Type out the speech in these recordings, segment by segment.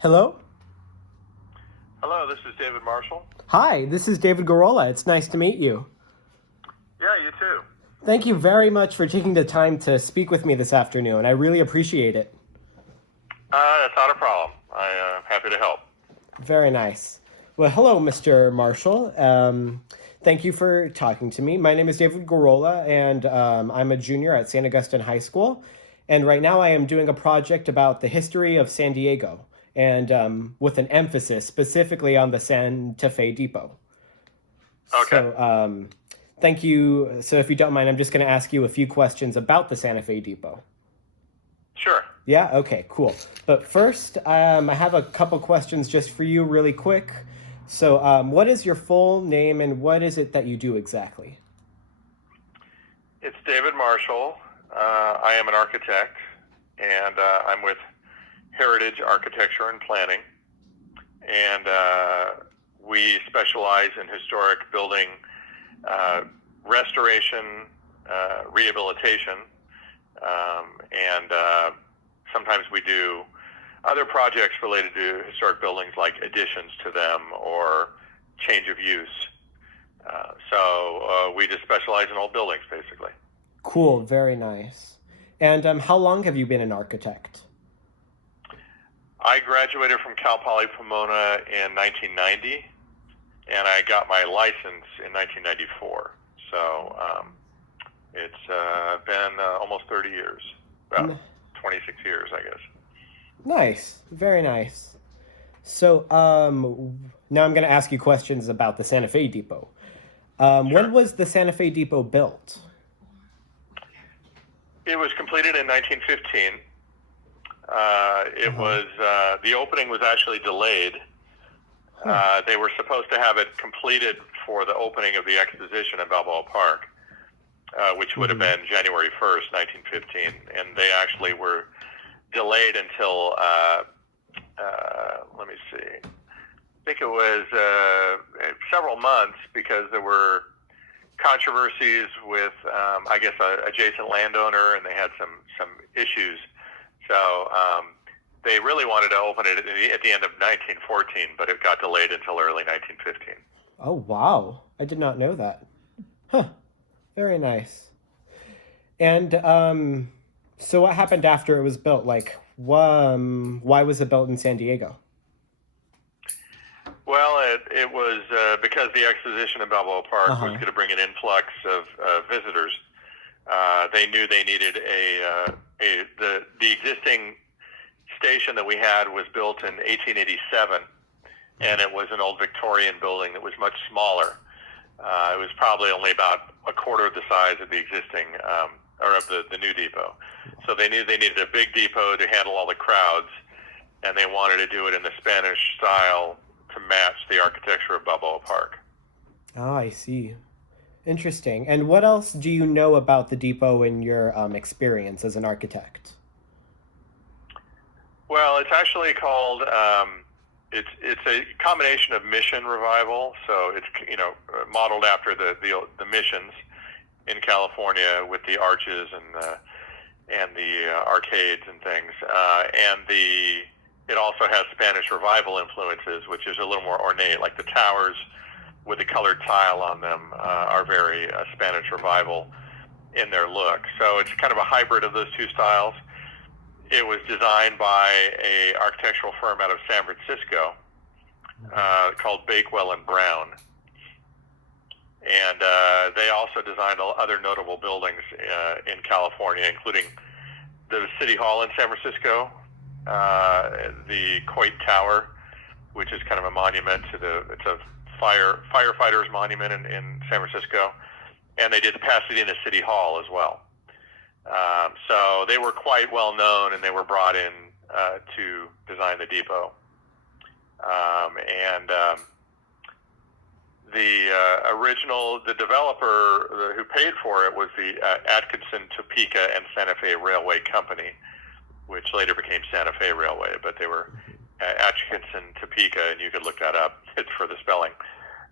Hello? Hello, this is David Marshall. Hi, this is David Garola. It's nice to meet you. Yeah, you too. Thank you very much for taking the time to speak with me this afternoon. I really appreciate it. That's not a problem. I'm happy to help. Very nice. Well, hello, Mr. Marshall. Thank you for talking to me. My name is David Garola, and I'm a junior at St. Augustine High School. And right now I am doing a project about the history of San Diego, and with an emphasis specifically on the Santa Fe Depot. Okay. Thank you. So if you don't mind, I'm just going to ask you a few questions about the Santa Fe Depot. Sure. Yeah? Okay, cool. But first, I have a couple questions just for you really quick. So what is your full name and what is it that you do exactly? It's David Marshall. I am an architect, and I'm with Heritage Architecture and Planning. And we specialize in historic building restoration, rehabilitation, and sometimes we do other projects related to historic buildings like additions to them or change of use. So we just specialize in old buildings, basically. Cool, very nice. And how long have you been an architect? I graduated from Cal Poly Pomona in 1990, and I got my license in 1994. So it's been almost 30 years, about 26 years, I guess. Nice, very nice. So now I'm going to ask you questions about the Santa Fe Depot. Sure. When was the Santa Fe Depot built? It was completed in 1915. It was the opening was actually delayed. They were supposed to have it completed for the opening of the exposition at Balboa Park, which would have been January 1st, 1915, and they actually were delayed until let me see. I think it was several months because there were controversies with, I guess, a adjacent landowner, and they had some issues. So they really wanted to open it at the end of 1914, but it got delayed until early 1915. Oh, wow. I did not know that. Huh. Very nice. And so what happened after it was built? Like, why was it built in San Diego? Well, it was because the exposition in Balboa Park was going to bring an influx of visitors. They knew they needed the existing station that we had was built in 1887, and it was an old Victorian building that was much smaller. It was probably only about a quarter of the size of the existing or of the new depot. So they knew they needed a big depot to handle all the crowds, and they wanted to do it in the Spanish style to match the architecture of Balboa Park. Oh, I see. Interesting. And what else do you know about the depot in your experience as an architect? Well, it's actually called it's a combination of mission revival. So it's modeled after the missions in California with the arches and the arcades and things, and it also has Spanish revival influences, which is a little more ornate, like the towers with the colored tile on them are very Spanish revival in their look. So it's kind of a hybrid of those two styles. It was designed by an architectural firm out of San Francisco called Bakewell and Brown. And they also designed other notable buildings in California, including the City Hall in San Francisco, the Coit Tower, which is kind of a monument it's a firefighters monument in San Francisco, and they did the Pasadena City Hall as well. So they were quite well known, and they were brought in to design the depot. The developer who paid for it was the Atkinson, Topeka, and Santa Fe Railway Company, which later became Santa Fe Railway, but they were Atkinson, Topeka, and you could look that up. It's for the spelling.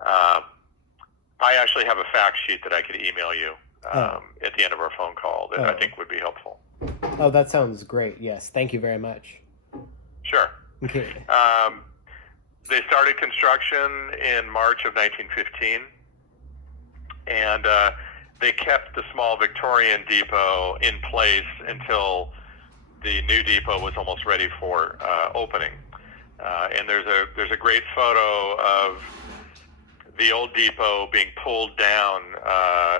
I actually have a fact sheet that I could email you at the end of our phone call that I think would be helpful. Oh, that sounds great. Yes, thank you very much. Sure. Okay. They started construction in March of 1915, and they kept the small Victorian depot in place until the new depot was almost ready for opening. And there's a great photo of the old depot being pulled down.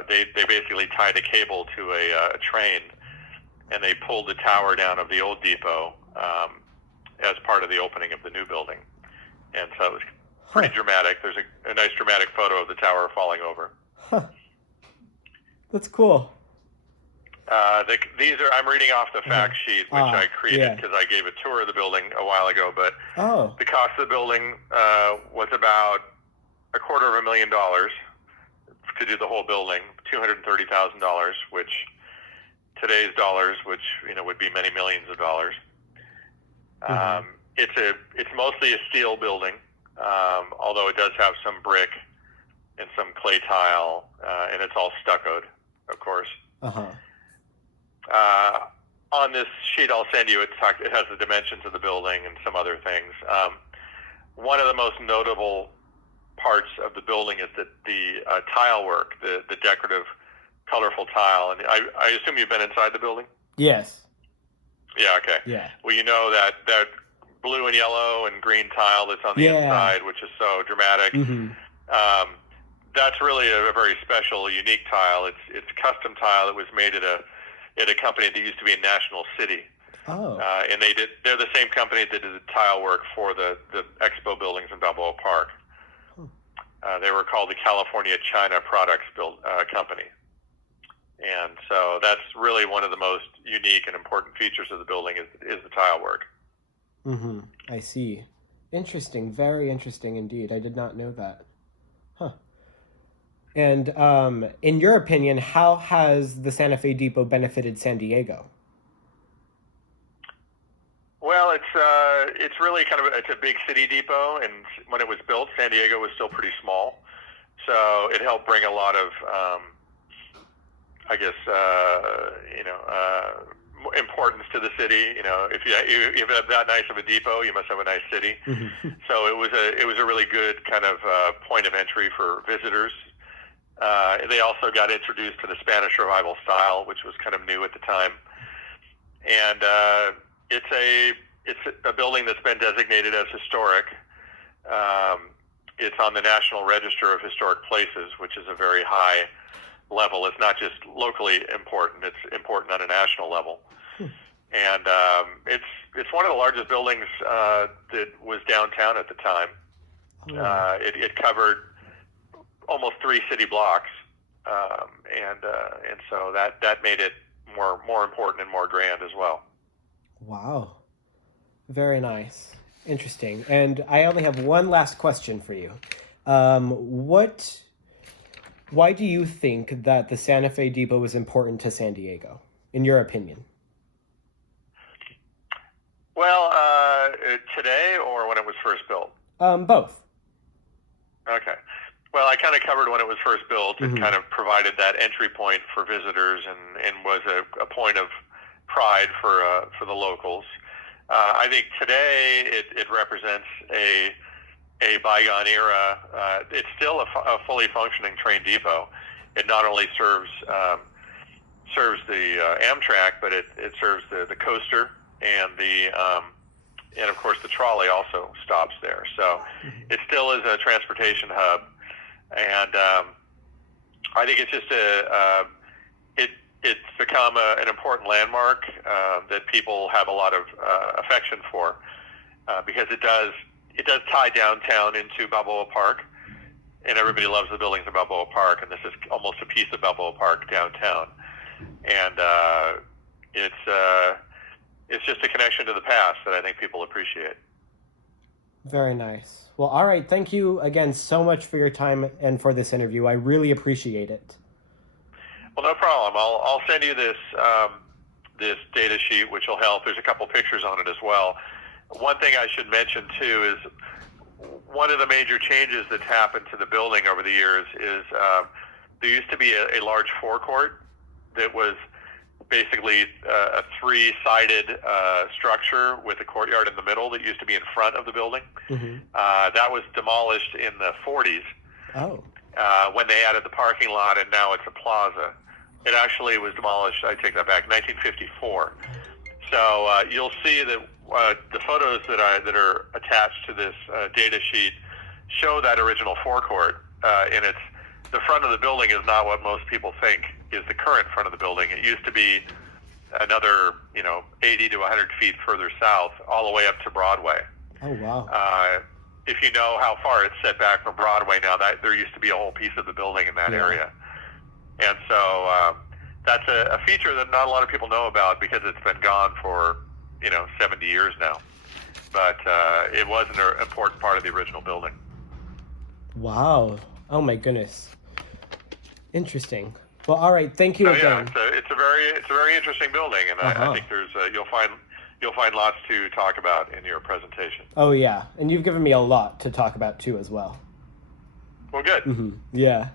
They basically tied a cable to a train, and they pulled the tower down of the old depot as part of the opening of the new building. And so it was pretty dramatic. There's a nice dramatic photo of the tower falling over. Huh. That's cool. I'm reading off the fact sheet, which I created because I gave a tour of the building a while ago. But the cost of the building was about $250,000 to do the whole building, $230,000, which today's dollars, which would be many millions of dollars. Mm-hmm. It's mostly a steel building, although it does have some brick and some clay tile, and it's all stuccoed, of course. Uh-huh. On this sheet I'll send you, it has the dimensions of the building and some other things. One of the most notable parts of the building is the tile work, the decorative, colorful tile. And I assume you've been inside the building? Yes. Yeah, okay. Yeah. Well, that blue and yellow and green tile that's on the inside, which is so dramatic. Mm-hmm. That's really a very special, unique tile. It's custom tile that was made at a company that used to be in National City. Oh. And they're the same company that did the tile work for the expo buildings in Balboa Park. They were called the California China Products Company. And so that's really one of the most unique and important features of the building is the tile work. Mm-hmm. I see. Interesting. Very interesting indeed. I did not know that. Huh. And in your opinion, how has the Santa Fe Depot benefited San Diego? Well, it's really it's a big city depot, and when it was built, San Diego was still pretty small, so it helped bring a lot of, importance to the city. If you have that nice of a depot, you must have a nice city. Mm-hmm. So it was a really good kind of point of entry for visitors. They also got introduced to the Spanish Revival style, which was kind of new at the time, and it's a building that's been designated as historic. It's on the National Register of Historic Places, which is a very high level. It's not just locally important; it's important on a national level. And it's one of the largest buildings that was downtown at the time. It covered almost 3 city blocks, and so that made it more important and more grand as well. Wow. Very nice. Interesting. And I only have one last question for you. Why do you think that the Santa Fe Depot was important to San Diego, in your opinion? Well, today or when it was first built? Both. Okay. Well, I kind of covered when it was first built. It Mm-hmm. kind of provided that entry point for visitors and was a point of pride for the locals. I think today it represents a bygone era. It's still a fully functioning train depot. It not only serves the Amtrak, but it serves the coaster and of course the trolley also stops there. So it still is a transportation hub, and I think it's just it's become an important landmark that people have a lot of affection for because it does tie downtown into Balboa Park, and everybody loves the buildings in Balboa Park, and this is almost a piece of Balboa Park downtown, and it's just a connection to the past that I think people appreciate. Very nice. Well, all right. Thank you again so much for your time and for this interview. I really appreciate it. Well, no problem. I'll send you this data sheet, which will help. There's a couple pictures on it as well. One thing I should mention too is one of the major changes that's happened to the building over the years is there used to be a large forecourt that was basically a three-sided structure with a courtyard in the middle that used to be in front of the building. Mm-hmm. That was demolished in the 40s Oh. when they added the parking lot, and now it's a plaza. It actually was demolished, I take that back, 1954. So you'll see that the photos that are attached to this data sheet show that original forecourt, and the front of the building is not what most people think is the current front of the building. It used to be another, 80 to 100 feet further south, all the way up to Broadway. Oh, wow. If you know how far it's set back from Broadway now, that there used to be a whole piece of the building in that area. And so that's a feature that not a lot of people know about because it's been gone for, 70 years now. But it was an important part of the original building. Wow. Oh, my goodness. Interesting. Well, all right. Thank you again. Yeah, it's a very interesting building, and I think there's you'll find lots to talk about in your presentation. Oh, yeah. And you've given me a lot to talk about, too, as well. Well, good. Mm-hmm. Yeah.